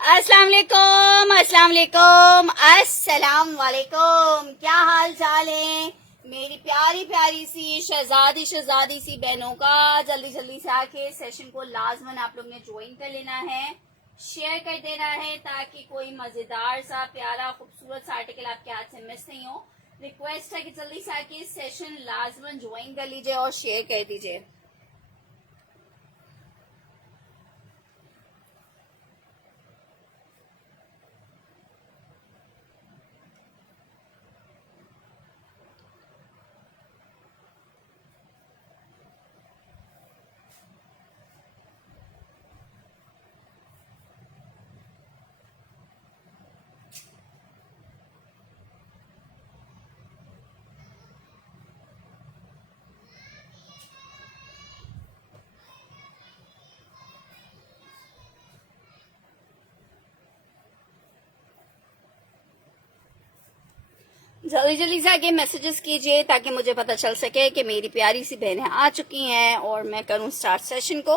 अस्सलाम वालेकुम, अस्सलाम वालेकुम, अस्सलाम वालेकुम। क्या हाल चाल है मेरी प्यारी प्यारी सी शहजादी सी बहनों का। जल्दी जल्दी से आके सेशन को लाजमन आप लोग ने ज्वाइन कर लेना है, शेयर कर देना है ताकि कोई मजेदार सा प्यारा खूबसूरत सा आर्टिकल आपके हाथ से मिस नहीं हो। रिक्वेस्ट है कि जल्दी से आके सेशन लाजमन ज्वाइन कर लीजिए और शेयर कर दीजिए। जल्दी जल्दी से आगे मैसेजेस कीजिए ताकि मुझे पता चल सके कि मेरी प्यारी सी बहनें आ चुकी हैं और मैं करूं स्टार्ट सेशन को।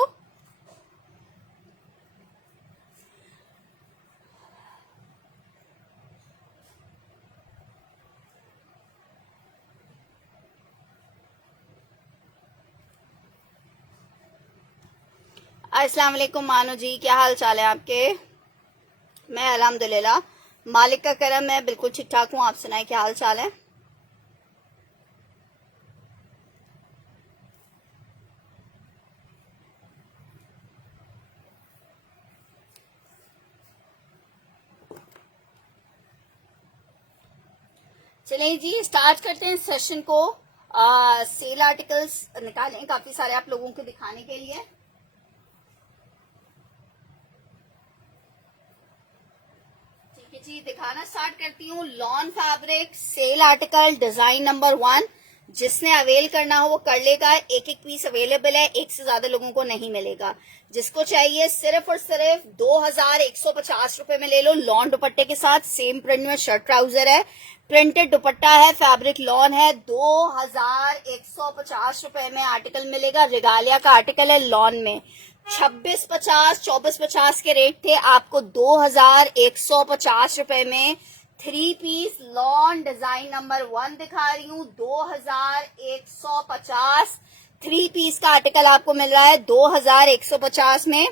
अस्सलाम वालेकुम मानो जी, क्या हाल चाल है आपके? मैं अल्हम्दुलिल्लाह मालिक का करम है, बिल्कुल ठीक ठाक हूँ। आप सुनाए क्या हाल चाल है? चलिए जी स्टार्ट करते हैं सेशन को। सेल आर्टिकल्स निकालें काफी सारे आप लोगों को दिखाने के लिए। ठीक है जी, दिखाना स्टार्ट करती हूँ। Lawn fabric sale article design number 1। जिसने अवेल करना हो वो कर लेगा। एक एक पीस अवेलेबल है, एक से ज्यादा लोगों को नहीं मिलेगा। जिसको चाहिए सिर्फ और सिर्फ 2150 रुपए में ले लो। लॉन दुपट्टे के साथ सेम प्रिंट में शर्ट ट्राउजर है, प्रिंटेड दुपट्टा है, फैब्रिक लॉन है। 2150 रुपए में आर्टिकल मिलेगा। रिगालिया का आर्टिकल है लॉन में। 2650 2450 के रेट थे, आपको 2150 रुपए में 3 पीस लॉन डिजाइन नंबर 1 दिखा रही हूँ। 2150 3 पीस का आर्टिकल आपको मिल रहा है 2150 में।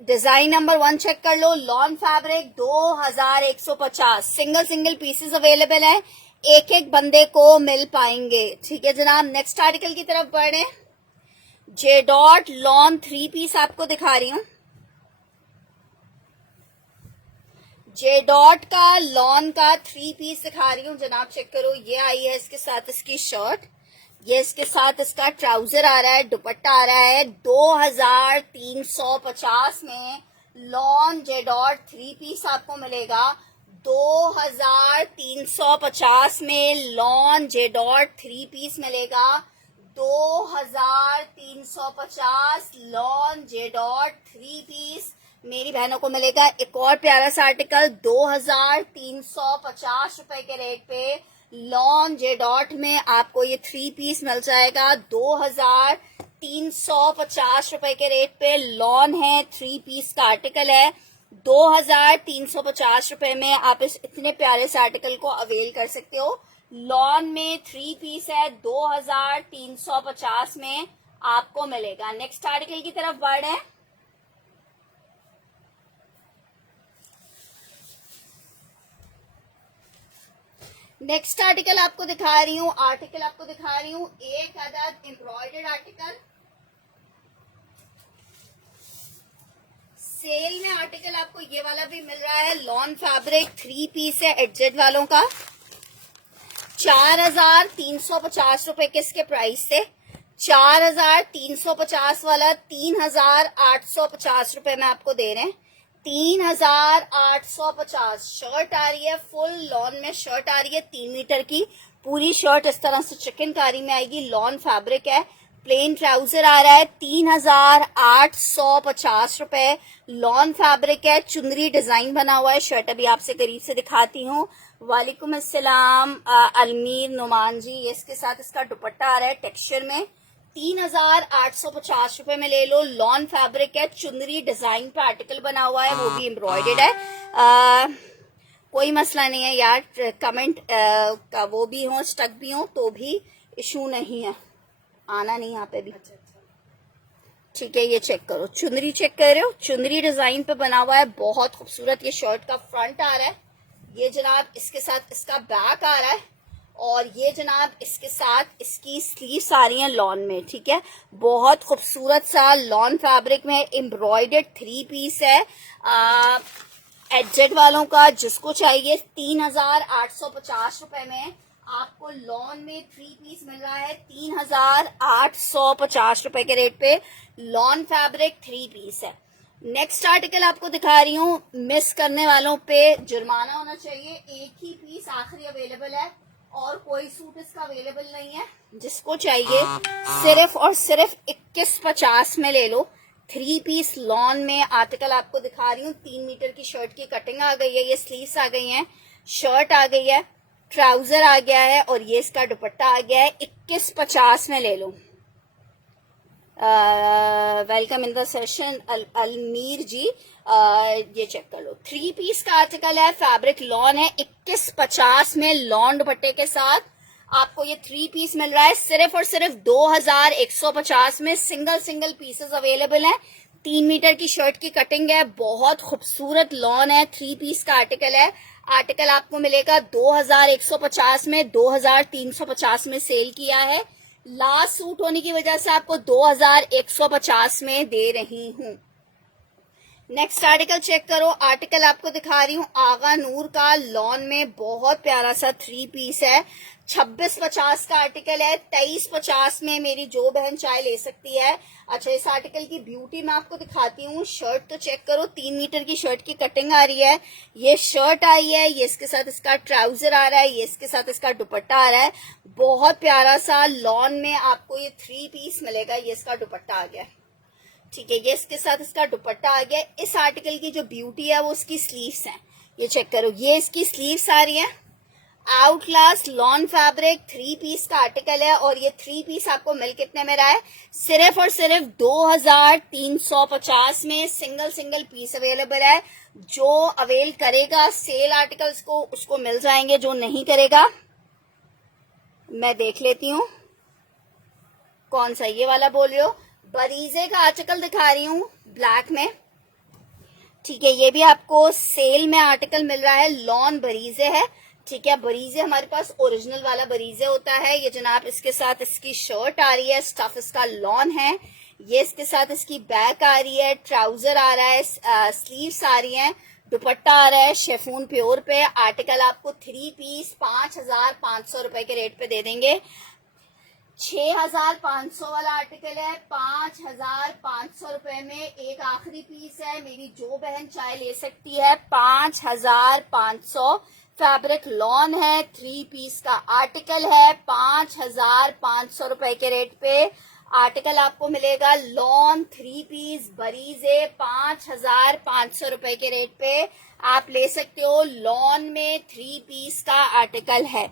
डिजाइन नंबर 1 चेक कर लो, lawn fabric 2150, single single pieces available है, एक एक बंदे को मिल पाएंगे। ठीक है जनाब, नेक्स्ट आर्टिकल की तरफ बढ़े। जे डॉट लॉन 3 पीस आपको दिखा रही हूं। जे डॉट का लॉन का 3 पीस दिखा रही हूँ जनाब, चेक करो। ये आई है इसके साथ इसकी शर्ट, ये इसके साथ इसका ट्राउजर आ रहा है, दुपट्टा आ रहा है। 2350 में लॉन जे डॉट 3 पीस आपको मिलेगा। 2350 में लॉन जे डॉट 3 पीस मिलेगा। 2350 लॉन जे डॉट 3 पीस मेरी बहनों को मिलेगा। एक और प्यारा सा आर्टिकल 2350 रुपए के रेट पे लॉन जे डॉट में आपको ये 3 पीस मिल जाएगा। 2350 रुपए के रेट पे लॉन है, 3 पीस का आर्टिकल है। 2350 रुपए में आप इस इतने प्यारे से आर्टिकल को अवेल कर सकते हो। लॉन में 3 पीस है, 2350 में आपको मिलेगा। नेक्स्ट आर्टिकल की तरफ बढ़े। नेक्स्ट आर्टिकल आपको दिखा रही हूँ, एक अदद एम्ब्रॉयडर्ड आर्टिकल। सेल में आर्टिकल आपको ये वाला भी मिल रहा है, लॉन फैब्रिक 3 पीस है एडजेड वालों का। 4350 रुपए किसके प्राइस से? 4350 वाला 3850 रुपए में आपको दे रहे हैं। 3850 शर्ट आ रही है, फुल लॉन में शर्ट आ रही है, 3 मीटर की पूरी शर्ट इस तरह से चिकनकारी में आएगी। लॉन फैब्रिक है, प्लेन ट्राउजर आ रहा है। 3850 रुपए लॉन फैब्रिक है, चुनरी डिजाइन बना हुआ है। शर्ट अभी आपसे करीब से दिखाती हूँ। वालेकुम अस्सलाम अलमीर नुमान जी, इसके साथ इसका दुपट्टा आ रहा है टेक्सचर में। 3850 रुपए में ले लो। लॉन फैब्रिक है, चुनरी डिजाइन पे आर्टिकल बना हुआ है, वो भी एम्ब्रॉयडर्ड है। कोई मसला नहीं है यार, कमेंट का वो भी हो, स्टक भी हो तो भी इशू नहीं है, आना नहीं यहाँ पे भी। ठीक है, ये चेक करो, चुनरी चेक कर रहे हो, चुनरी डिजाइन पे बना हुआ है, बहुत खूबसूरत। ये शर्ट का फ्रंट आ रहा है, ये जनाब इसके साथ इसका बैक आ रहा है, और ये जनाब इसके साथ इसकी स्लीव्स आ रही हैं लॉन में। ठीक है, बहुत खूबसूरत सा लॉन फैब्रिक में एम्ब्रॉयडर्ड 3 पीस है एडजेड वालों का। जिसको चाहिए 3850 रुपए में आपको लॉन में 3 पीस मिल रहा है। 3850 रुपए के रेट पे लॉन फैब्रिक 3 पीस है। नेक्स्ट आर्टिकल आपको दिखा रही हूँ, मिस करने वालों पे जुर्माना होना चाहिए। एक ही पीस आखिरी अवेलेबल है और कोई सूट इसका अवेलेबल नहीं है। जिसको चाहिए सिर्फ और सिर्फ 2150 में ले लो। 3 पीस लॉन में आर्टिकल आपको दिखा रही हूँ। 3 मीटर की शर्ट की कटिंग आ गई है, ये स्लीव्स आ गई हैं, शर्ट आ गई है, ट्राउजर आ गया है, और ये इसका दुपट्टा आ गया है। 2150 में ले लो। वेलकम इन द सेशन अलमीर जी। ये चेक कर लो, 3 पीस का आर्टिकल है, फैब्रिक लॉन है। 2150 में लॉन दुपट्टे के साथ आपको ये 3 पीस मिल रहा है। सिर्फ और सिर्फ 2150 में सिंगल सिंगल पीसेस अवेलेबल हैं। 3 मीटर की शर्ट की कटिंग है, बहुत खूबसूरत लॉन है, 3 पीस का आर्टिकल है। आर्टिकल आपको मिलेगा 2150 में, 2350 में सेल किया है। लास्ट सूट होने की वजह से आपको 2150 में दे रही हूँ। नेक्स्ट आर्टिकल चेक करो, आर्टिकल आपको दिखा रही हूँ आगा नूर का लॉन में, बहुत प्यारा सा 3 पीस है। 2650 का आर्टिकल है, 2350 में मेरी जो बहन चाहे ले सकती है। अच्छा, इस आर्टिकल की ब्यूटी मैं आपको दिखाती हूँ। शर्ट तो चेक करो, 3 मीटर की शर्ट की कटिंग आ रही है, ये शर्ट आई है, ये इसके साथ इसका ट्राउजर आ रहा है, ये इसके साथ इसका दुपट्टा आ रहा है। बहुत प्यारा सा लॉन में आपको ये 3 पीस मिलेगा। ये इसका दुपट्टा आ गया, ठीक है, ये इसके साथ इसका दुपट्टा आ गया। इस आर्टिकल की जो ब्यूटी है वो उसकी स्लीव्स हैं, ये चेक करो, ये इसकी स्लीव्स आ रही हैं। आउटलास्ट लॉन फैब्रिक 3 पीस का आर्टिकल है, और ये 3 पीस आपको मिल कितने में रहा है? सिर्फ और सिर्फ 2350 में सिंगल सिंगल पीस अवेलेबल है। जो अवेल करेगा सेल आर्टिकल्स को उसको मिल जाएंगे, जो नहीं करेगा मैं देख लेती हूँ कौन सा, ये वाला बोल रहे हो। बरीजे का आर्टिकल दिखा रही हूँ ब्लैक में, ठीक है, ये भी आपको सेल में आर्टिकल मिल रहा है, लॉन बरीजे है। ठीक है, बरीजे हमारे पास ओरिजिनल वाला बरीजे होता है। ये जनाब इसके साथ इसकी शर्ट आ रही है, स्टफ इसका लॉन है। ये इसके साथ इसकी बैक आ रही है, ट्राउजर आ रहा है, स्लीव्स आ रही हैं, दुपट्टा आ रहा है शेफून प्योर पे। आर्टिकल आपको 3 पीस 5,500 रुपए के रेट पे दे देंगे। 6,500 वाला आर्टिकल है 5,500 रुपए में। एक आखिरी पीस है, मेरी जो बहन चाहे ले सकती है। 5,500 फैब्रिक लॉन है, 3 पीस का आर्टिकल है। 5,500 रुपए के रेट पे आर्टिकल आपको मिलेगा। लॉन 3 पीस बरीजे 5,500 रुपए के रेट पे आप ले सकते हो। लॉन में 3 पीस का आर्टिकल है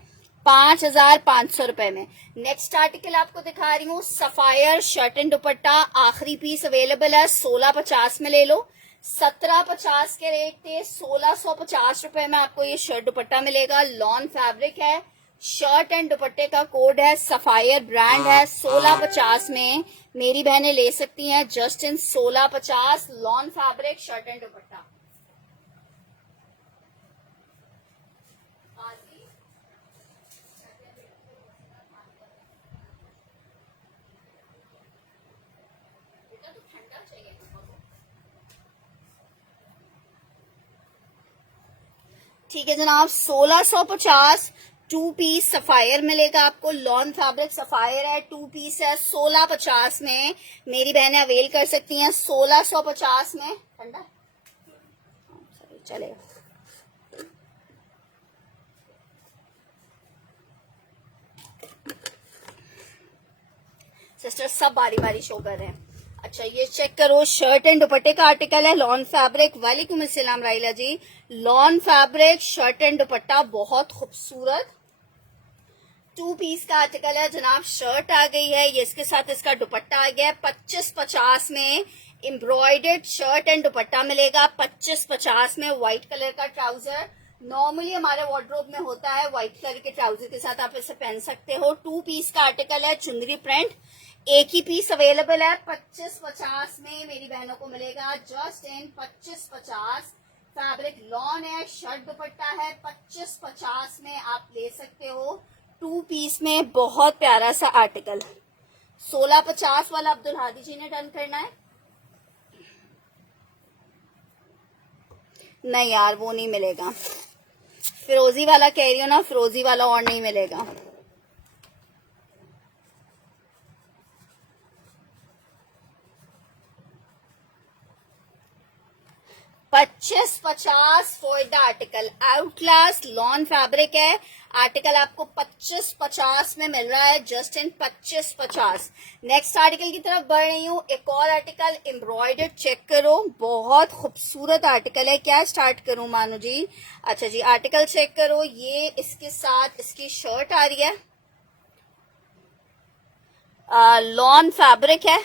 5,500 रुपए में। नेक्स्ट आर्टिकल आपको दिखा रही हूँ, सफायर शर्ट एंड दुपट्टा। आखिरी पीस अवेलेबल है, 1650 में ले लो। 1750 के रेट थे, 1650 रुपए में आपको ये शर्ट दुपट्टा मिलेगा। लॉन फैब्रिक है, शर्ट एंड दुपट्टे का कोड है, सफायर ब्रांड है। 1650 में मेरी बहनें ले सकती हैं, just in 1650। Lawn fabric shirt and दुपट्टा। ठीक है जनाब, 1650 2 पीस सफायर मिलेगा आपको। लॉन फैब्रिक सफायर है, 2 पीस है, 1650 में मेरी बहनें अवेल कर सकती हैं। 1650 में ठंडा चलेगा। सिस्टर सब बारी बारी शो कर रहे हैं। अच्छा ये चेक करो, शर्ट एंड दुपट्टे का आर्टिकल है, लॉन फैब्रिक। वालेकुम अस्सलाम Raila ji. Lawn fabric shirt and dupatta बहुत खूबसूरत 2 पीस का आर्टिकल है जनाब। शर्ट आ गई है, ये इसके साथ इसका दुपट्टा आ गया। 2550 में एम्ब्रॉयडर्ड शर्ट एंड दुपट्टा मिलेगा। 2550 में व्हाइट कलर का ट्राउजर। नॉर्मली हमारे वार्डरोब में होता है, व्हाइट कलर के ट्राउजर के साथ आप इसे पहन सकते हो। 2 पीस का आर्टिकल है, चुंदरी प्रिंट। एक ही पीस अवेलेबल है। 2550 में मेरी बहनों को मिलेगा, जस्ट इन 2550। फैब्रिक लॉन है, शर्ट दुपट्टा है। 2550 में आप ले सकते हो। 2 पीस में बहुत प्यारा सा आर्टिकल। 1650 वाला अब्दुल हादी जी ने डन करना है। नहीं यार वो नहीं मिलेगा, फिरोजी वाला कह रही हो ना, फिरोजी वाला और नहीं मिलेगा। 2550 for the article. Outlast lawn fabric है, आर्टिकल आपको 2550 में मिल रहा है, जस्ट इन 2550। नेक्स्ट आर्टिकल की तरफ बढ़ रही हूँ। एक और आर्टिकल एम्ब्रॉयडर्ड, चेक करो, बहुत खूबसूरत आर्टिकल है। क्या स्टार्ट करूं मानो जी? अच्छा जी, आर्टिकल चेक करो, ये इसके साथ इसकी शर्ट आ रही है, लॉन फैब्रिक है।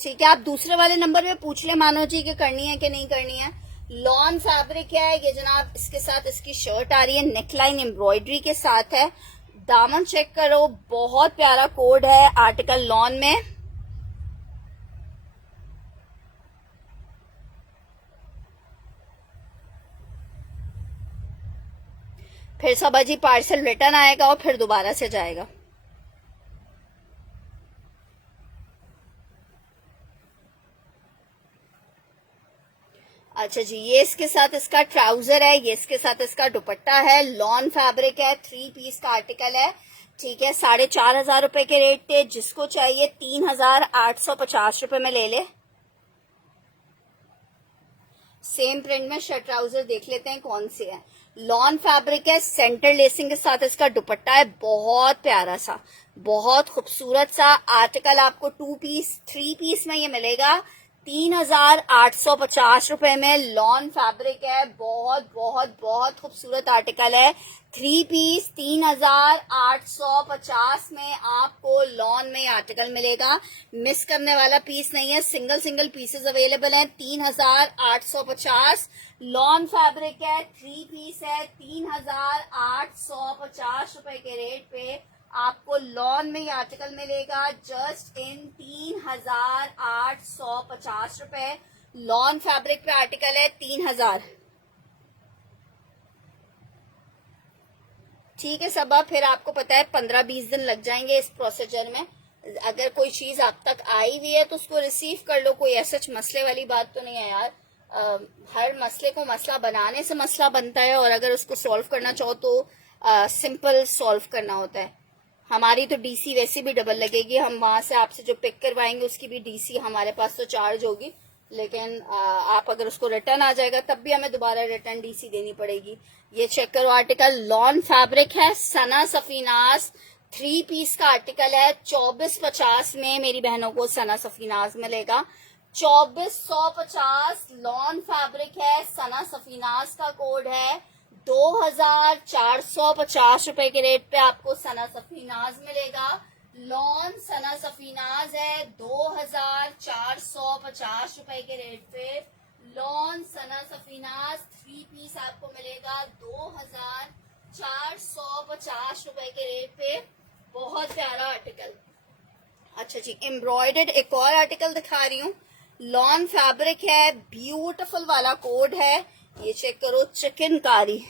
ठीक है, आप दूसरे वाले नंबर पे पूछ ले मानो जी कि करनी है कि नहीं करनी है। लॉन फैब्रिक है ये जनाब, इसके साथ इसकी शर्ट आ रही है, नेकलाइन एम्ब्रॉयडरी के साथ है। दामन चेक करो, बहुत प्यारा कोड है, आर्टिकल लॉन में। फिर सबा जी पार्सल रिटर्न आएगा और फिर दोबारा से जाएगा। अच्छा जी, ये इसके साथ इसका ट्राउजर है, ये इसके साथ इसका दुपट्टा है। लॉन फैब्रिक है, 3 पीस का आर्टिकल है। ठीक है, 4,500 रुपए के रेट थे। जिसको चाहिए 3,850 रुपए में ले ले। सेम प्रिंट में शर्ट ट्राउजर देख लेते हैं कौन से है। लॉन फैब्रिक है, सेंटर लेसिंग के साथ इसका दुपट्टा है, बहुत प्यारा सा, बहुत खूबसूरत सा आर्टिकल। आपको 2 पीस 3 पीस में ये मिलेगा 3,850 रुपए में। लॉन फैब्रिक है, बहुत बहुत बहुत खूबसूरत आर्टिकल है। 3 पीस 3,850 में आपको लॉन में आर्टिकल मिलेगा। मिस करने वाला पीस नहीं है, सिंगल सिंगल पीसेस अवेलेबल हैं। 3,850 लॉन फैब्रिक है, 3 पीस है, 3,850 रुपए के रेट पे आपको लॉन में ये आर्टिकल मिलेगा, जस्ट इन 3,850 रुपए। लॉन फैब्रिक पे आर्टिकल है 3000। ठीक है सबा, फिर आपको पता है 15-20 दिन लग जाएंगे इस प्रोसीजर में। अगर कोई चीज आप तक आई हुई है तो उसको रिसीव कर लो, कोई ऐसा मसले वाली बात तो नहीं है यार। हर मसले को मसला बनाने से मसला बनता है, और अगर उसको सॉल्व करना चाहो तो सिंपल सॉल्व करना होता है। हमारी तो डीसी वैसे भी डबल लगेगी, हम वहां से आपसे जो पिक करवाएंगे उसकी भी डीसी हमारे पास तो चार्ज होगी, लेकिन आप अगर उसको रिटर्न आ जाएगा तब भी हमें दोबारा रिटर्न डीसी देनी पड़ेगी। ये चेक करो, आर्टिकल लॉन फैब्रिक है, सना सफीनाज 3 पीस का आर्टिकल है। 2450 में मेरी बहनों को सना सफीनाज मिलेगा। 2450 लॉन फैब्रिक है, सना सफीनाज का कोड है। 2450 रुपए के रेट पे आपको सना सफीनाज मिलेगा। लॉन सना सफीनाज है 2450 रुपए के रेट पे। लॉन सना सफीनाज 3 पीस आपको मिलेगा 2450 रुपए के रेट पे। बहुत प्यारा आर्टिकल। अच्छा जी, एम्ब्रॉयडर्ड एक और आर्टिकल दिखा रही हूँ। लॉन फैब्रिक है, ब्यूटीफुल वाला कोड है, ये चेक करो, चिकनकारी,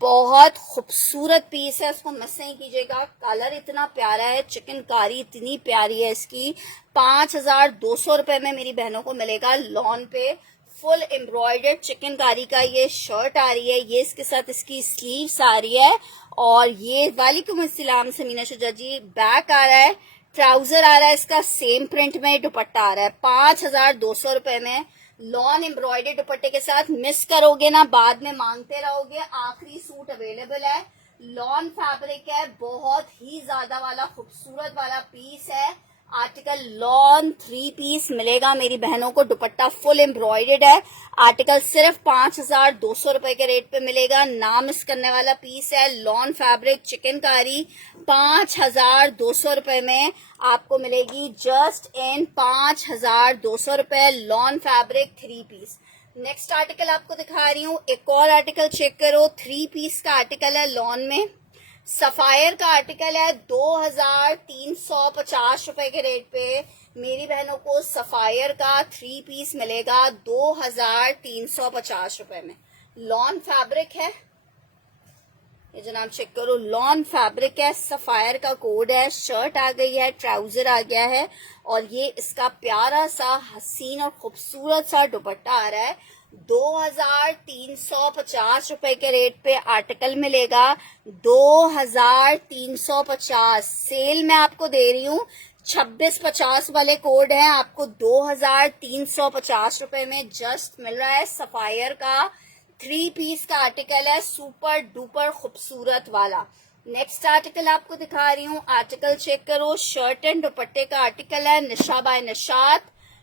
बहुत खूबसूरत पीस है, उसको मिस नहीं कीजिएगा। कलर इतना प्यारा है, चिकनकारी इतनी प्यारी है इसकी। 5200 रुपए में मेरी बहनों को मिलेगा लॉन पे। फुल एम्ब्रॉयडर्ड चिकनकारी का ये शर्ट आ रही है, ये इसके साथ इसकी स्लीव्स आ रही है, और ये वालेकुम अस्सलाम समीना शुजा जी, बैक आ रहा है, ट्राउजर आ रहा है इसका सेम प्रिंट में, दुपट्टा आ रहा है 5200 रुपए में। लॉन एम्ब्रॉयडरी दुपट्टे के साथ मिस करोगे ना, बाद में मांगते रहोगे। आखिरी सूट अवेलेबल है, लॉन फैब्रिक है, बहुत ही ज्यादा वाला खूबसूरत वाला पीस है। आर्टिकल लॉन 3 पीस मिलेगा मेरी बहनों को, दुपट्टा फुल एम्ब्रॉयडर्ड है। आर्टिकल सिर्फ 5200 रुपए के रेट पे मिलेगा, ना मिस करने वाला पीस है। लॉन फैब्रिक चिकनकारी 5200 रुपए में आपको मिलेगी, जस्ट इन 5200 रुपए। Lawn fabric 3 piece. Next article आपको दिखा रही हूँ, एक और आर्टिकल चेक करो, 3 पीस का आर्टिकल है लॉन में। सफायर का आर्टिकल है 2350 रुपए के रेट पे मेरी बहनों को सफायर का 3 पीस मिलेगा 2350 रुपए में। लॉन फैब्रिक है, ये जनाब चेक करो, लॉन फैब्रिक है, सफायर का कोड है, शर्ट आ गई है, ट्राउजर आ गया है, और ये इसका प्यारा सा हसीन और खूबसूरत सा दुपट्टा आ रहा है। 2350 रुपए के रेट पे आर्टिकल मिलेगा। 2350 सेल में आपको दे रही हूँ, 2650 वाले कोड है, आपको 2350 रुपए में जस्ट मिल रहा है। सफायर का 3 पीस का आर्टिकल है, सुपर डुपर खूबसूरत वाला। नेक्स्ट आर्टिकल आपको दिखा रही हूँ, आर्टिकल चेक करो, शर्ट एंड दुपट्टे का आर्टिकल है, निशा बाय निशात,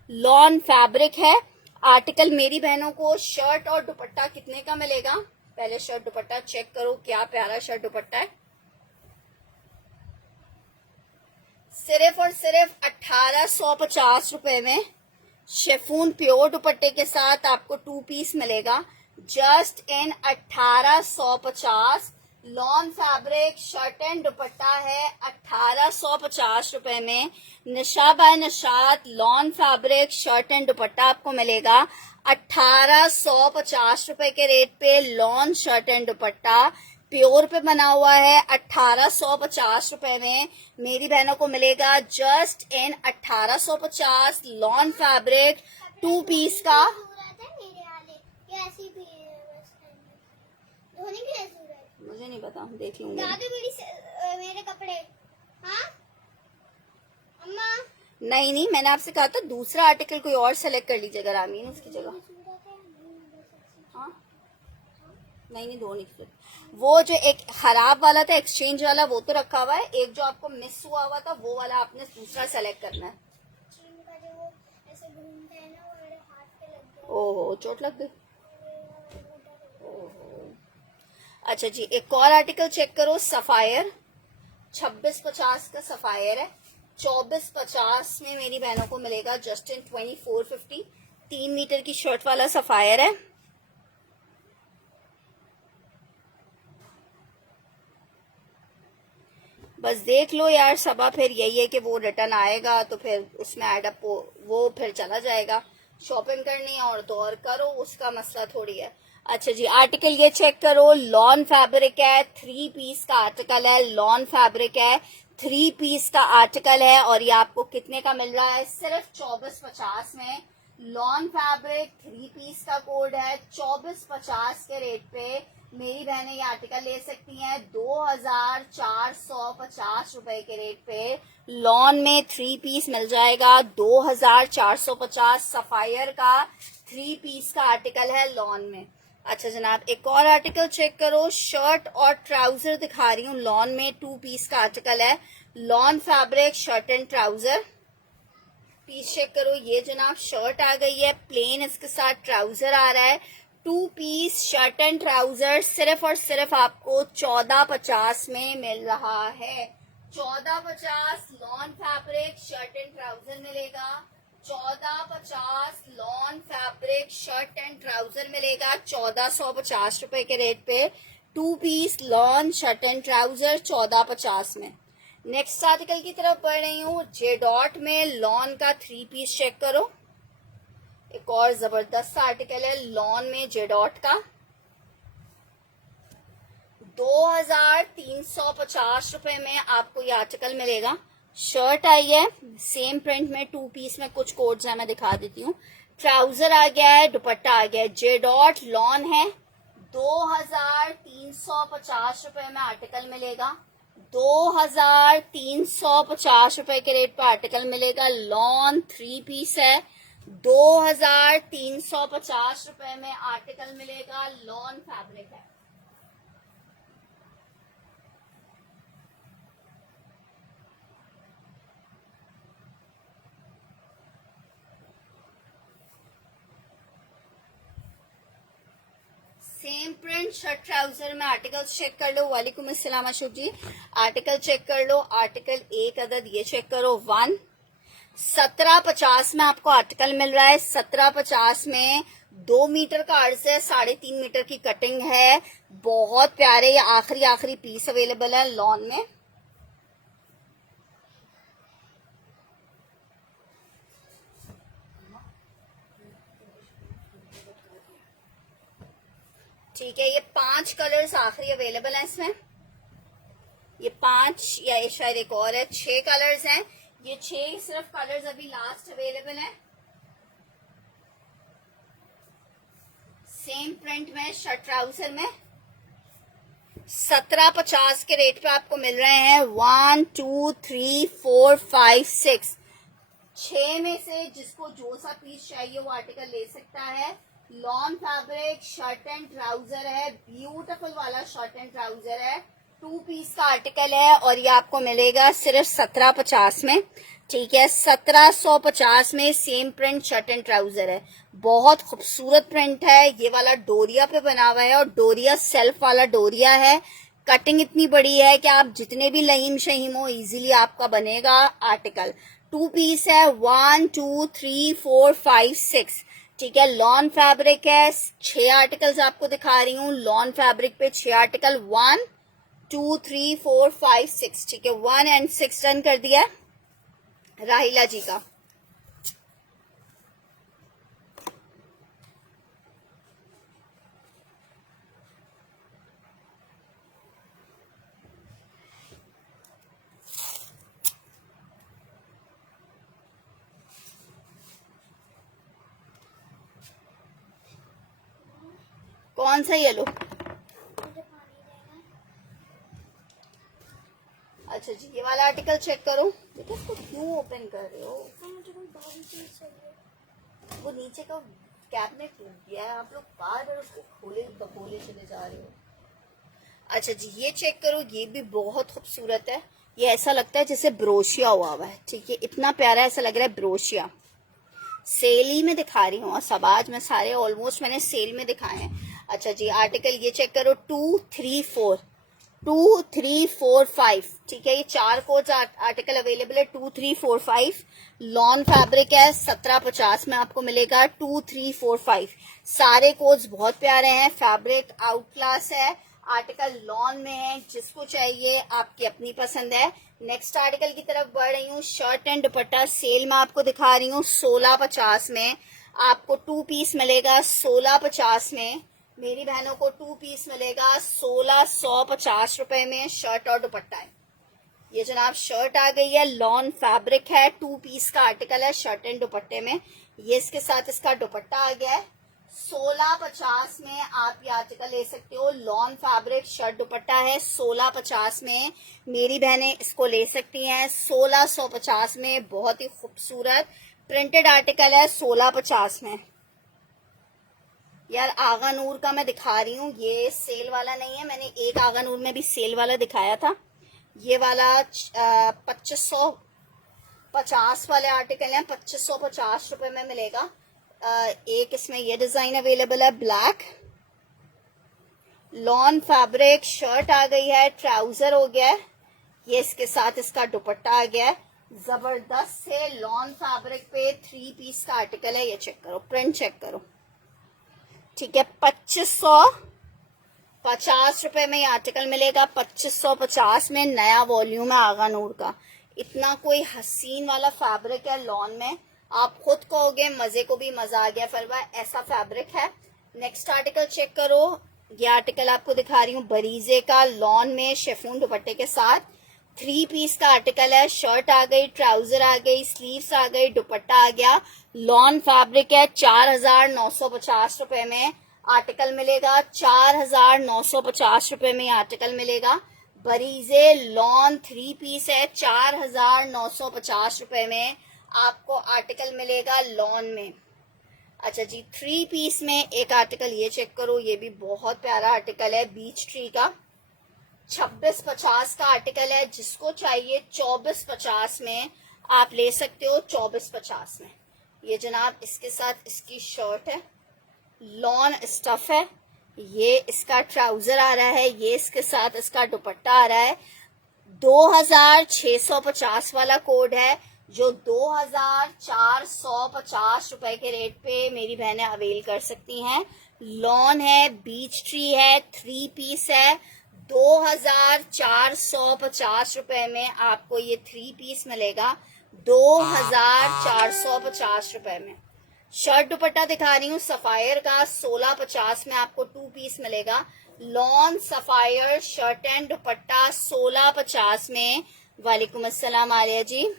लॉन फैब्रिक है। आर्टिकल मेरी बहनों को शर्ट और दुपट्टा कितने का मिलेगा, पहले शर्ट दुपट्टा चेक करो, क्या प्यारा शर्ट दुपट्टा है। सिर्फ और सिर्फ 1850 रुपए में शेफून प्योर दुपट्टे के साथ आपको 2 पीस मिलेगा, just in 1850। Lawn fabric shirt and dupatta है 1850 रुपए में। Nisha by Nishat lawn fabric shirt and dupatta आपको मिलेगा 1850 रुपए के रेट पे। Lawn shirt and dupatta pure पे बना हुआ है, 1850 रुपए में मेरी बहनों को मिलेगा, just in 1850। Lawn fabric 2 piece का। मुझे नहीं पता, देख लूंगी। मेरे कपड़े। हाँ अम्मा। नहीं, मैंने आपसे कहा था दूसरा आर्टिकल कोई और सेलेक्ट कर लीजिएगा रामीन उसकी जगह। हाँ नहीं, दो नहीं, वो जो एक खराब वाला था एक्सचेंज वाला वो तो रखा हुआ है, एक जो आपको मिस हुआ था वो वाला आपने दूसरा सेलेक्ट करना है। ओहो, चोट लग गई। अच्छा जी, एक और आर्टिकल चेक करो, सफायर 2650 का सफायर है, 2450 में मेरी बहनों को मिलेगा, जस्ट इन 2450। 3 मीटर की शर्ट वाला सफायर है। बस देख लो यार सबा, फिर यही है कि वो रिटर्न आएगा तो फिर उसमें एडअप वो फिर चला जाएगा, शॉपिंग करनी है और तो और करो, उसका मसला थोड़ी है। अच्छा जी, आर्टिकल ये चेक करो, लॉन फैब्रिक है, 3 पीस का आर्टिकल है, लॉन फैब्रिक है, 3 पीस का आर्टिकल है और ये आपको कितने का मिल रहा है? सिर्फ 2450 में। लॉन फैब्रिक 3 पीस का कोड है, 2450 के रेट पे मेरी बहनें ये आर्टिकल ले सकती हैं 2450 रुपए के रेट पे। लॉन में 3 पीस मिल जाएगा 2450, सफायर का 3 पीस का आर्टिकल है लॉन में। अच्छा जनाब, एक और आर्टिकल चेक करो, शर्ट और ट्राउजर दिखा रही हूँ, लॉन में 2 पीस का आर्टिकल है, lawn fabric shirt and trouser. Piece check करो, ये जनाब शर्ट आ गई है, प्लेन इसके साथ ट्राउजर आ रहा है, 2 पीस शर्ट एंड ट्राउजर सिर्फ और सिर्फ आपको 1450 में मिल रहा है। 1450 lawn fabric shirt and trouser मिलेगा, 1450 lawn fabric shirt and trouser मिलेगा 1450 रुपए के रेट पे। 2 piece lawn shirt and trouser 1450 में। नेक्स्ट आर्टिकल की तरफ बढ़ रही हूँ, जे डॉट में लॉन का 3 पीस चेक करो। एक और जबरदस्त आर्टिकल है लॉन में जे डॉट का, 2350 रुपए में आपको ये आर्टिकल मिलेगा। शर्ट आई है सेम प्रिंट में, 2 पीस में कुछ कोड्स है मैं दिखा देती हूँ। ट्राउजर आ गया है, दुपट्टा आ गया है, जे डॉट लॉन है, 2350 रुपए में आर्टिकल मिलेगा, 2350 रुपए के रेट पर आर्टिकल मिलेगा। लॉन 3 पीस है, 2350 रुपए में आर्टिकल मिलेगा, लॉन फैब्रिक है। सेम प्रिंट शर्ट ट्राउजर में आर्टिकल चेक कर लो। वालेकुम अस्सलाम अशोक जी, आर्टिकल चेक कर लो। आर्टिकल एक अदद ये चेक करो, 1750 में आपको आर्टिकल मिल रहा है। 1750 में 2 मीटर का अर्ज है, 3.5 मीटर की कटिंग है, बहुत प्यारे। ये आखिरी पीस अवेलेबल है लॉन में। ठीक है, ये 5 कलर्स आखिरी अवेलेबल हैं इसमें, ये 5 या शायद एक और है, 6 कलर्स हैं। ये 6 सिर्फ कलर्स अभी लास्ट अवेलेबल हैं। सेम प्रिंट में शर्ट ट्राउजर में 1750 के रेट पे आपको मिल रहे हैं। 1 2 3 4 5 6 6 में से जिसको जो सा पीस चाहिए वो आर्टिकल ले सकता है। Lawn fabric shirt and trouser है, ब्यूटीफुल वाला शर्ट एंड ट्राउजर है, 2 पीस का आर्टिकल है और ये आपको मिलेगा सिर्फ 1750 में। ठीक है, 1750 में same print shirt and trouser है, बहुत खूबसूरत प्रिंट है। ये वाला डोरिया पे बना हुआ है और डोरिया सेल्फ वाला डोरिया है। कटिंग इतनी बड़ी है कि आप जितने भी लहीम शहीम हो इजीली आपका बनेगा आर्टिकल। 2 पीस है, 1 2 3 4 5 6। ठीक है, लॉन फैब्रिक है, 6 आर्टिकल्स आपको दिखा रही हूँ। लॉन फैब्रिक पे 6 आर्टिकल, 1 2 3 4 5 6। ठीक है, 1 एंड 6 डन कर दिया राहिला जी का। कौन सा येलो? अच्छा जी, ये वाला आर्टिकल चेक करो। बेटा इसको क्यों ओपन कर रहे हो? वो नीचे का कैबिनेट टूट गया है, आप लोग बार बार उसको खोले चले जा रहे हो। अच्छा जी, ये चेक करो, ये भी बहुत खूबसूरत है। ये ऐसा लगता है जैसे ब्रोशिया हुआ है। ठीक है, इतना प्यारा ऐसा लग रहा है ब्रोशिया। सेल ही में दिखा रही हूँ सब, आज मैं सारे ऑलमोस्ट मैंने सेल में दिखाए हैं। अच्छा जी, आर्टिकल ये चेक करो, 2 3 4 2 3 4 5। ठीक है, ये 4 कोड्स आर्टिकल अवेलेबल है, 2 3 4 5। लॉन फैब्रिक है, 1750 में आपको मिलेगा, 2 3 4 5। सारे कोड्स बहुत प्यारे हैं, फैब्रिक आउट क्लास है, आर्टिकल लॉन में है, जिसको चाहिए आपकी अपनी पसंद है। नेक्स्ट आर्टिकल की तरफ बढ़ रही हूँ, शर्ट एंड दुपट्टा सेल में आपको दिखा रही हूँ 1650 में। आपको 2 पीस मिलेगा 1650 में। मेरी बहनों को 2 पीस मिलेगा 1650 रुपए में। शर्ट और दुपट्टा है ये जनाब। शर्ट आ गई है, लॉन फैब्रिक है, 2 पीस का आर्टिकल है शर्ट एंड दुपट्टे में। ये इसके साथ इसका दुपट्टा आ गया है। 1650 में आप ये आर्टिकल ले सकते हो। लॉन फैब्रिक शर्ट दुपट्टा है 1650 में। मेरी बहनें इसको ले सकती हैं 1650 में। बहुत ही खूबसूरत प्रिंटेड आर्टिकल है 1650 में। यार आगा नूर का मैं दिखा रही हूँ, ये सेल वाला नहीं है। मैंने एक आगा नूर में भी सेल वाला दिखाया था। ये वाला 2550 वाले आर्टिकल हैं, 2550 रुपए में मिलेगा। एक इसमें ये डिजाइन अवेलेबल है, ब्लैक लॉन फैब्रिक शर्ट आ गई है, ट्राउजर हो गया है। ये इसके साथ इसका दुपट्टा आ गया है। जबरदस्त से लॉन फैब्रिक पे 3 पीस का आर्टिकल है। ये चेक करो, प्रिंट चेक करो, ठीक है। 2550 रुपए में ये आर्टिकल मिलेगा। 2550 में नया वॉल्यूम है आगा नूर का। इतना कोई हसीन वाला फैब्रिक है लॉन में, आप खुद कहोगे मजे को भी मजा आ गया फरवा, ऐसा फैब्रिक है। नेक्स्ट आर्टिकल चेक करो। ये आर्टिकल आपको दिखा रही हूँ बरीजे का, लॉन में शिफॉन दुपट्टे के साथ 3 पीस का आर्टिकल है। शर्ट आ गई, ट्राउजर आ गई, स्लीव्स आ गई, दुपट्टा आ गया। लॉन फैब्रिक है। 4950 रुपए में आर्टिकल मिलेगा। 4950 रुपए में आर्टिकल मिलेगा। बरीजे लॉन 3 पीस है, 4950 रुपए में आपको आर्टिकल मिलेगा लॉन में। अच्छा जी, 3 पीस में एक आर्टिकल ये चेक करो, ये भी बहुत प्यारा आर्टिकल है बीच ट्री का। 2650 का आर्टिकल है। जिसको चाहिए 2450 में आप ले सकते हो। 2450 में ये जनाब इसके साथ इसकी शर्ट है, लॉन स्टफ है। ये इसका ट्राउजर आ रहा है, ये इसके साथ इसका दुपट्टा आ रहा है। 2650 वाला कोड है जो 2450 रुपए के रेट पे मेरी बहनें अवेल कर सकती हैं। लॉन है, बीच ट्री है, 3 पीस है। 2450 रुपए में आपको ये 3 पीस मिलेगा। 2450 रुपए में। शर्ट दुपट्टा दिखा रही हूँ सफायर का, 1650 में आपको 2 पीस मिलेगा। लॉन सफायर शर्ट एंड दुपट्टा 1650 में। वालेकुम अस्सलाम आलिया जी।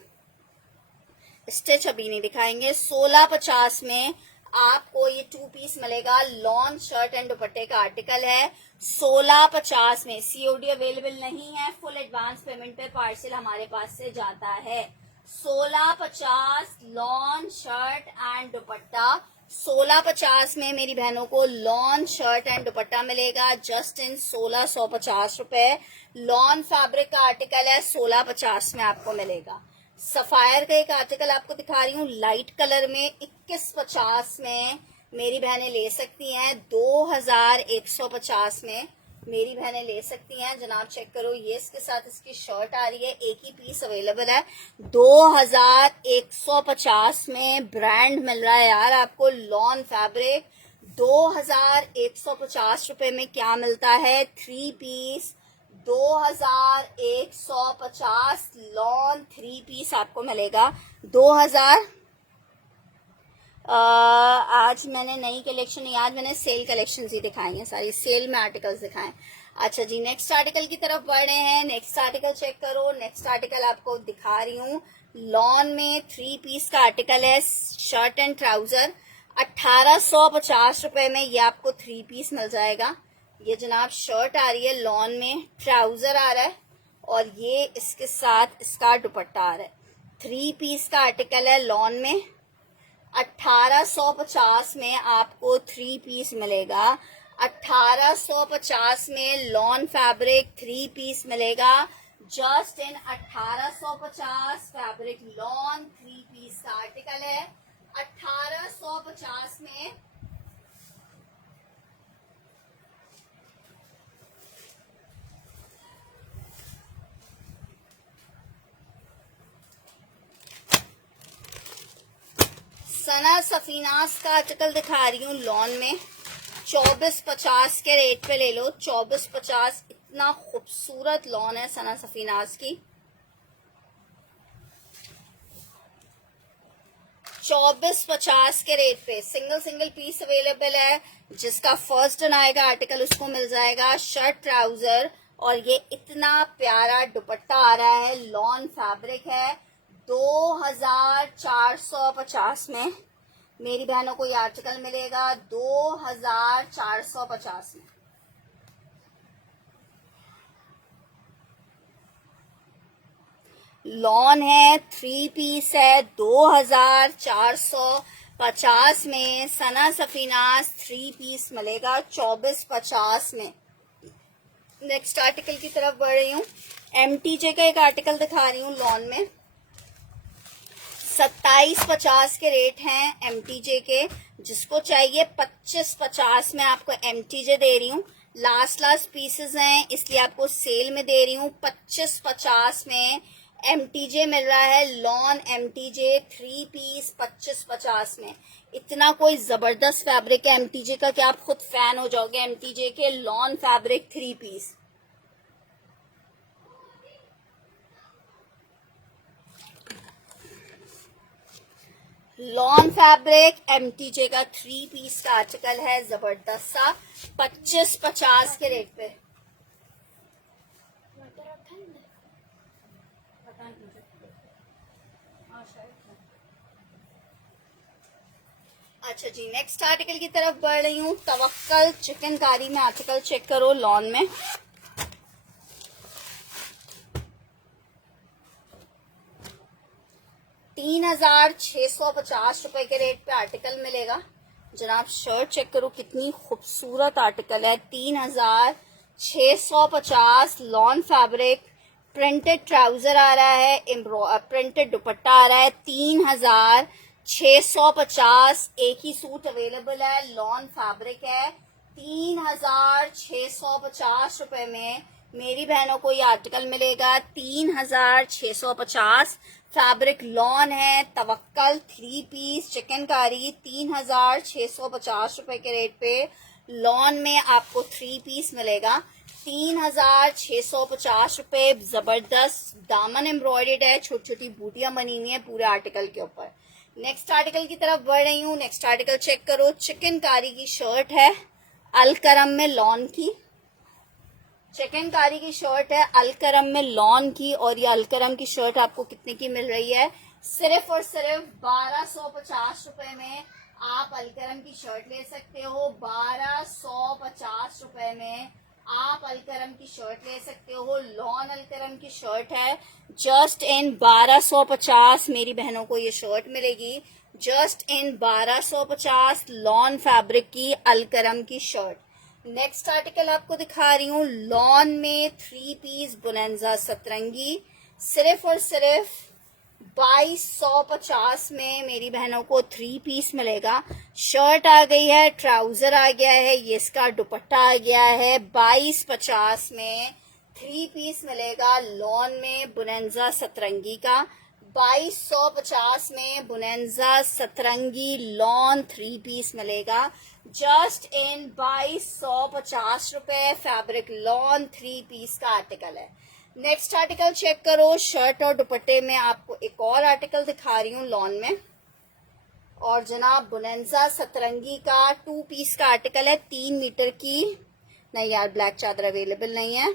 स्टिच अभी नहीं दिखाएंगे। 1650 में आपको ये 2 पीस मिलेगा। लॉन शर्ट एंड दुपट्टे का आर्टिकल है 1650 में। सीओडी अवेलेबल नहीं है, फुल एडवांस पेमेंट पे पार्सल हमारे पास से जाता है। 1650 लॉन शर्ट एंड दुपट्टा। 1650 में मेरी बहनों को लॉन शर्ट एंड दुपट्टा मिलेगा जस्ट इन 1650 रुपए। लॉन फैब्रिक का आर्टिकल है 1650 में आपको मिलेगा। सफायर का एक आर्टिकल आपको दिखा रही हूँ लाइट कलर में, 2150 में मेरी बहनें ले सकती हैं। 2150 में मेरी बहनें ले सकती हैं। जनाब चेक करो, ये इसके साथ इसकी शर्ट आ रही है, एक ही पीस अवेलेबल है। 2150 में ब्रांड मिल रहा है यार आपको लॉन फैब्रिक। 2150 रुपए में क्या मिलता है? 3 पीस 2150 लॉन 3 पीस आपको मिलेगा। 2000 आज मैंने नई कलेक्शन नहीं, आज मैंने सेल कलेक्शन ही दिखाई हैं, सारी सेल में आर्टिकल्स दिखाएं। अच्छा जी, नेक्स्ट आर्टिकल की तरफ बढ़ रहे हैं। नेक्स्ट आर्टिकल चेक करो। नेक्स्ट आर्टिकल आपको दिखा रही हूँ लॉन में 3 पीस का आर्टिकल है, शर्ट एंड ट्राउजर। 1850 रुपए में ये आपको 3 पीस मिल जाएगा। ये जनाब शर्ट आ रही है लॉन में, ट्राउजर आ रहा है और ये इसके साथ इसका दुपट्टा आ रहा है। 3 पीस का आर्टिकल है लॉन में। 1850 में आपको 3 पीस मिलेगा। 1850 में लॉन फैब्रिक 3 पीस मिलेगा just in 1850 fabric lawn 3 piece का आर्टिकल है 1850 में। सना सफीनास का आर्टिकल दिखा रही हूँ लॉन में, 2450 के रेट पे ले लो। 2450, इतना खूबसूरत लॉन है सना सफीनास की। 24.50 के रेट पे सिंगल सिंगल पीस अवेलेबल है। जिसका फर्स्ट डन आएगा आर्टिकल उसको मिल जाएगा शर्ट ट्राउजर, और ये इतना प्यारा दुपट्टा आ रहा है, लॉन फैब्रिक है, 2450 में मेरी बहनों को ये आर्टिकल मिलेगा 2450 में। लॉन है, 3 पीस है, 2450 में। सना सफीनास 3 पीस मिलेगा 2450 में। नेक्स्ट आर्टिकल की तरफ बढ़ रही हूँ। एमटीजे का एक आर्टिकल दिखा रही हूँ लॉन में। 2750 के रेट हैं एमटीजे के। जिसको चाहिए 2550 में आपको एमटीजे दे रही हूँ। लास्ट पीसेस हैं इसलिए आपको सेल में दे रही हूँ। 2550 में एमटीजे मिल रहा है। लॉन एमटीजे 3 पीस 2550 में। इतना कोई जबरदस्त फैब्रिक है एमटीजे का कि आप खुद फैन हो जाओगे एमटीजे के। Lawn fabric 3 piece. Lawn fabric MTJ का 3 पीस का आर्टिकल है, जबरदस्त सा, 2550 के रेट पे। अच्छा जी, नेक्स्ट आर्टिकल की तरफ बढ़ रही हूँ। तवक्कल चिकनकारी में आर्टिकल चेक करो लॉन में। ₹3650 के रेट पे आर्टिकल मिलेगा। जनाब शर्ट चेक करो कितनी खूबसूरत आर्टिकल है। 3650 लॉन फैब्रिक, प्रिंटेड ट्राउजर आ रहा है, प्रिंटेड दुपट्टा आ रहा है। 3650 एक ही सूट अवेलेबल है, लॉन फैब्रिक है। 3650 रुपए में मेरी बहनों को ये आर्टिकल मिलेगा। 3650 फैब्रिक लॉन है। तवक्कल 3 पीस चिकनकारी 3650 रुपए के रेट पे लॉन में आपको 3 पीस मिलेगा। 3650 रुपए। जबरदस्त दामन एम्ब्रॉयडेड है, छोटी छोटी बूटियां बनी हुई है पूरे आर्टिकल के ऊपर। नेक्स्ट आर्टिकल की तरफ बढ़ रही हूँ। नेक्स्ट आर्टिकल चेक करो। चिकनकारी की शर्ट है अलकरम में लॉन की। चिकनकारी की शर्ट है अलकरम में लॉन की, और ये अलकरम की शर्ट आपको कितने की मिल रही है? सिर्फ और सिर्फ 1250 रुपए में आप अलकरम की शर्ट ले सकते हो। 1250 रुपए में आप अलकरम की शर्ट ले सकते हो। लॉन अलकरम की शर्ट है। जस्ट इन 1250 मेरी बहनों को ये शर्ट मिलेगी। जस्ट इन 1250 लॉन फैब्रिक की अलकरम की शर्ट। नेक्स्ट आर्टिकल आपको दिखा रही हूँ लॉन में 3 पीस बोनेंजा सतरंगी, सिर्फ और सिर्फ 2250 में मेरी बहनों को 3 पीस मिलेगा। शर्ट आ गई है, ट्राउजर आ गया है, ये इसका दुपट्टा आ गया है। 2250 में 3 पीस मिलेगा लॉन में बोनेंजा सतरंगी का। 2250 में बोनेंजा सतरंगी लॉन 3 पीस मिलेगा। जस्ट इन 2250 रुपए फैब्रिक लॉन 3 पीस का आर्टिकल है। नेक्स्ट आर्टिकल चेक करो। शर्ट और दुपट्टे में आपको एक और आर्टिकल दिखा रही हूँ लॉन में, और जनाब बोनेंजा सतरंगी का 2 पीस का आर्टिकल है। 3 मीटर की। नहीं यार, ब्लैक चादर अवेलेबल नहीं है।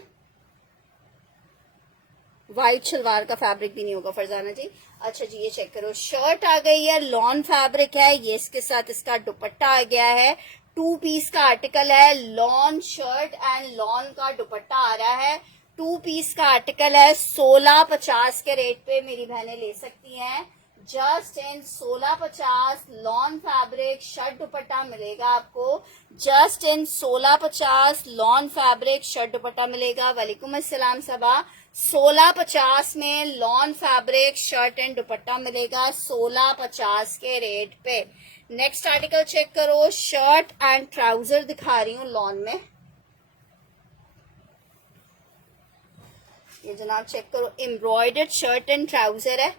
व्हाइट शलवार का फैब्रिक भी नहीं होगा फरजाना जी। अच्छा जी, ये चेक करो। शर्ट आ गई है, लॉन फैब्रिक है, ये इसके साथ इसका दुपट्टा आ गया है। 2 पीस का आर्टिकल है। लॉन शर्ट एंड लॉन का दुपट्टा आ रहा है। 2 पीस का आर्टिकल है। 1650 के रेट पे मेरी बहनें ले सकती हैं। Just in 1650 lawn fabric shirt दुपट्टा मिलेगा आपको। Just in 1650 lawn fabric shirt दुपट्टा मिलेगा। वालेकुम अस्सलाम सबा। 1650 में लॉन फैब्रिक शर्ट एंड दुपट्टा मिलेगा 1650 के रेट पे। नेक्स्ट आर्टिकल चेक करो। शर्ट एंड ट्राउजर दिखा रही हूँ लॉन में। ये जनाब चेक करो, एम्ब्रॉयडर्ड शर्ट एंड ट्राउजर है।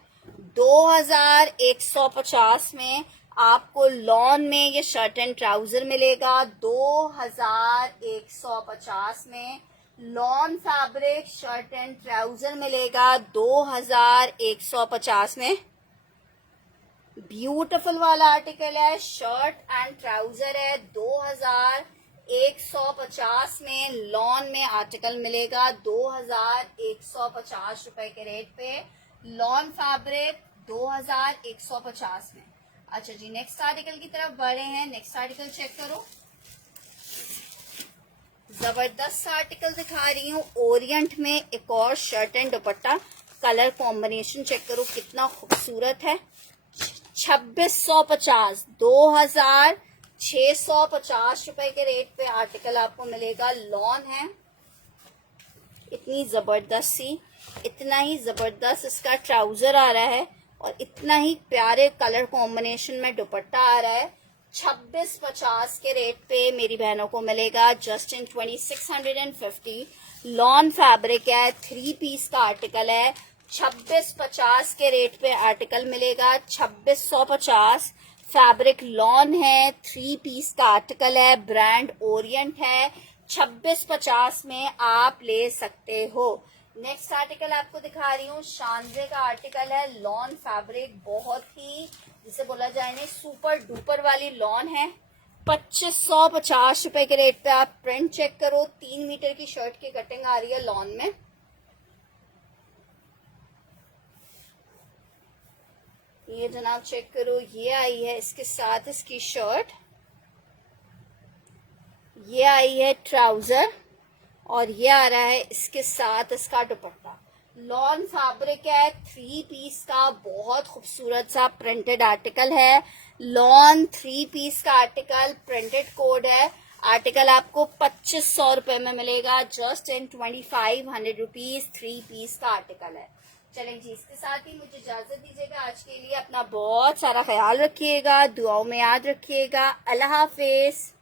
2150 में आपको लॉन में ये शर्ट एंड ट्राउजर मिलेगा। 2150 में lawn fabric shirt and trouser मिलेगा 2150 में। ब्यूटीफुल वाला आर्टिकल है, शर्ट एंड ट्राउजर है, 2150 में लॉन में आर्टिकल मिलेगा, 2150 रुपए के रेट पे लॉन फैब्रिक 2150 में। अच्छा जी, नेक्स्ट आर्टिकल की तरफ बढ़े हैं। नेक्स्ट आर्टिकल चेक करो, जबरदस्त आर्टिकल दिखा रही हूँ। ओरिएंट में एक और shirt and dupatta, colour combination check करो कितना खूबसूरत है। 2650, 2650 रुपए के रेट पे आर्टिकल आपको मिलेगा। लॉन है, इतनी जबरदस्त सी, इतना ही जबरदस्त इसका ट्राउजर आ रहा है और इतना ही प्यारे कलर कॉम्बिनेशन में दुपट्टा आ रहा है। 2650 के रेट पे मेरी बहनों को मिलेगा, जस्ट इन 2650। लॉन फैब्रिक है, 3 पीस का आर्टिकल है। 2650 के रेट पे आर्टिकल मिलेगा, 2650। फैब्रिक लॉन है, 3 पीस का आर्टिकल है, ब्रांड ओरिएंट है। 2650 में आप ले सकते हो। नेक्स्ट आर्टिकल आपको दिखा रही हूँ, शानजे का आर्टिकल है। लॉन फैब्रिक बहुत ही, जिसे बोला जाए ना, सुपर डुपर वाली लॉन है। 2550 रुपए के रेट पे आप प्रिंट चेक करो। 3 मीटर की शर्ट की कटिंग आ रही है लॉन में। ये जनाब चेक करो, ये आई है इसके साथ इसकी शर्ट, ये आई है ट्राउजर और ये आ रहा है इसके साथ इसका दुपट्टा। लॉन फैब्रिक है, 3 पीस का, बहुत खूबसूरत सा प्रिंटेड आर्टिकल है। लॉन 3 पीस का आर्टिकल, प्रिंटेड कोड है। आर्टिकल आपको 2500 रुपए में मिलेगा, जस्ट इन 2500 रुपीज। 3 पीस का आर्टिकल है। चलें जी, इसके साथ ही मुझे इजाजत दीजिएगा आज के लिए। अपना बहुत सारा ख्याल रखिएगा, दुआओं में याद रखिएगा। अल्लाह हाफिज।